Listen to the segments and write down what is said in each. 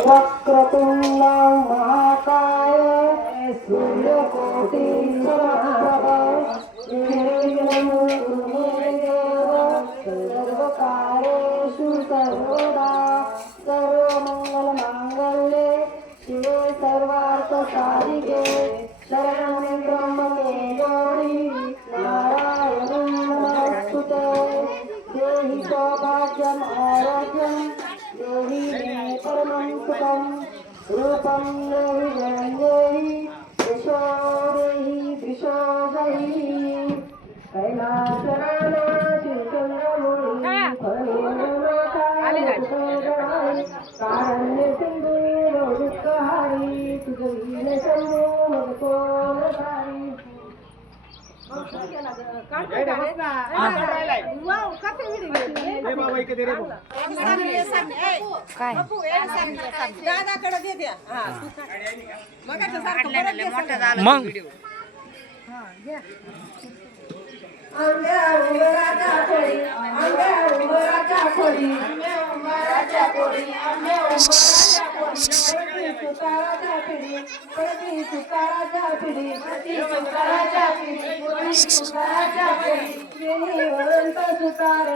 वक्रतुंड महाकाय सूर्यकोटि समप्रभ निर्विघ्नं कुरु मे देव सर्वकार्येषु सर्वदा सर्वमंगलमांगल्ये शिवे सर्वार्थसाधिके शरणं त्र्यंबके गौरी नारायणी नमोस्तुते देहि सौभाग्यम् आरोग्यं देहि मे परमं सुखं रूपं देहि जयं देहि यशो देहि दिशो देहि कैलासनाथि चन्द्रमौळि कारण्य सिंधू दुःखहारी तुझवीन शंभो मगतोरधारी आंब्या उंबराच्या खोडी आंब्या उंबराच्या खोडी आंब्या उंबराच्या खोडी आंब्या उंबराच्या खोडी सुताराच्या पिढी पडती सुताराच्या पिढी पडती सुताराच्या पिढी पडती सुताराच्या पिढी गेली वळंत सुतार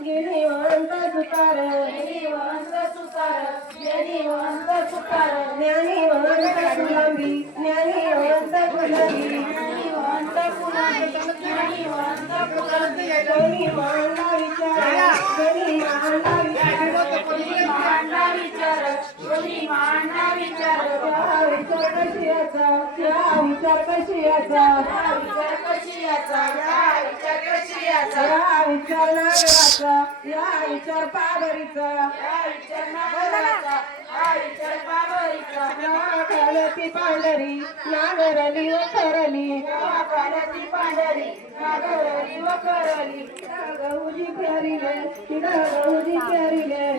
गेली वळंत सुतार गेली वळंत सुतार गेली वळंत सुतार ज्ञानी वळंत गुलाबी ज्ञानी वळंत गुलाबी ज्ञानी वळंत गुलाबी ज्ञानी वळंत गणी मांडा विचार गणी मांडा विचार गणी मांडा विचार गणी मांडा विचार विचार कशी याचा विचार कशी याचा विचार कशी याचा विचार कशी याचा विचार नागराचा या विचार पाबरीचा या विचार नागराचा हा विचार पाबरीचा नागरली पांढरी नागरली वखरली नागरली पांढरी नागरली वखरली गौजी प्यारीले तिला गौजी प्यारीले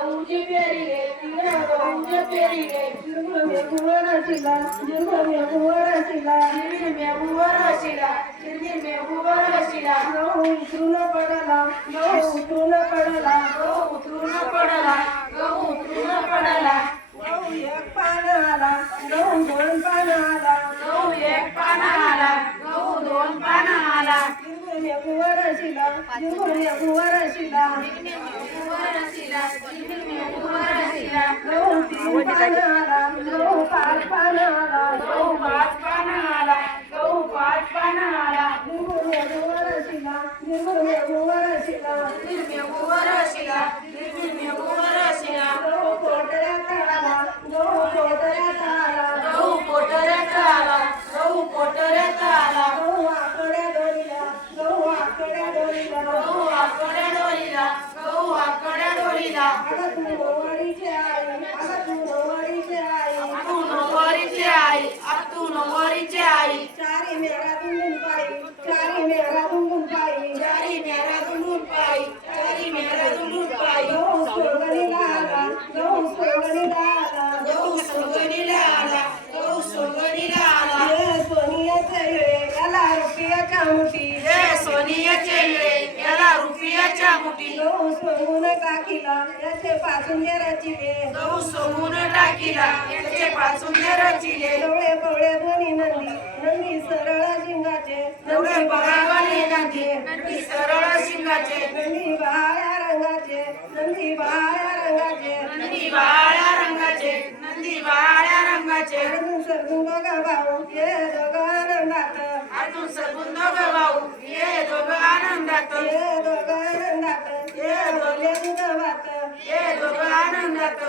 गौजी प्यारीले तिला गौजी प्यारीले जिरमे गुवरशिला जिरमे गुवरशिला जिरमे गुवरशिला जिरमे गुवरशिला गौ उतरून पडला गौ उतरून पडला गौ उतरून पडला गौ उतरून पडला गौ एक पान आला गौ दोन पान आला गौ एक पान आला गौ दोन पान आला जिरमे गुवरशिला जिरमे गुवरशिला जिरमे गुवरशिला जिरमे गुवरशिला गौ तीन पान आला गौ पाच पान आला गौ पाच पान आला गौ पाच पान आला जिरमे गुवरशिला जिरमे गुवरशिला जिरमे गुवरशिला जिरमे गुवरशिला गौ पोटऱ्यात आला गौ पोटऱ्यात आला गौ पोटऱ्यात आला गौ पोटऱ्यात आला गौ आकड्या डोलीला गौ आकड्या डोलीला गौ आकड्या डोलीला गौ आकड्या डोलीला अगं तू नवरीची आई अगं तू नवरीची आई तू नवरीची आई तू नवरीची आई चारी मेरा दुंदुन पाई चारी मेरा दुंदुन पाई चारी मेरा दुंदुन पाई चारी मेरा दुंदुन पाई गौ सोगणीला आला गौ सोगणीला आला गौ सोगणीला आला गौ सोगणीला आला हे सोनियाचे येळे याला रुपयाच्या मुठी हे सोनियाचे येळे याला रुपयाच्या मुठी गौ सोमून टाकीला याचे पाचुंदे रचिले गौ सोमून टाकीला याचे पाचुंदे रचिले डोळे पवळे दोन्ही नंदी नंदी सरळ शिंगाचे डोळे पवळे नंदी नंदी सरळ शिंगाचे नंदी बाळ्या रंगाचे नंदी बाळ्या रंगाचे नंदी बाळ्या रंगाचे नंदी बाळ्या रंगाचे अजून सरगुण दोघा भाऊ ये दोघं आनंदात अजून सरगुण दोघं भाऊ ये दोघं आनंदात ये दोघं आनंदात ये दोघे दुधावात ये दोघं आनंदात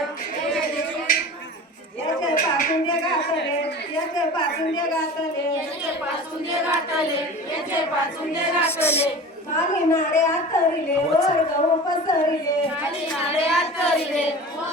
याचे पाचुंदे घातले याचे पाचुंदे घातले याचे पाचुंदे घातले याचे पाचुंदे घातले खाली नाडे आतरिले वर गहू पसरिले खाली नाडे आतरिले वर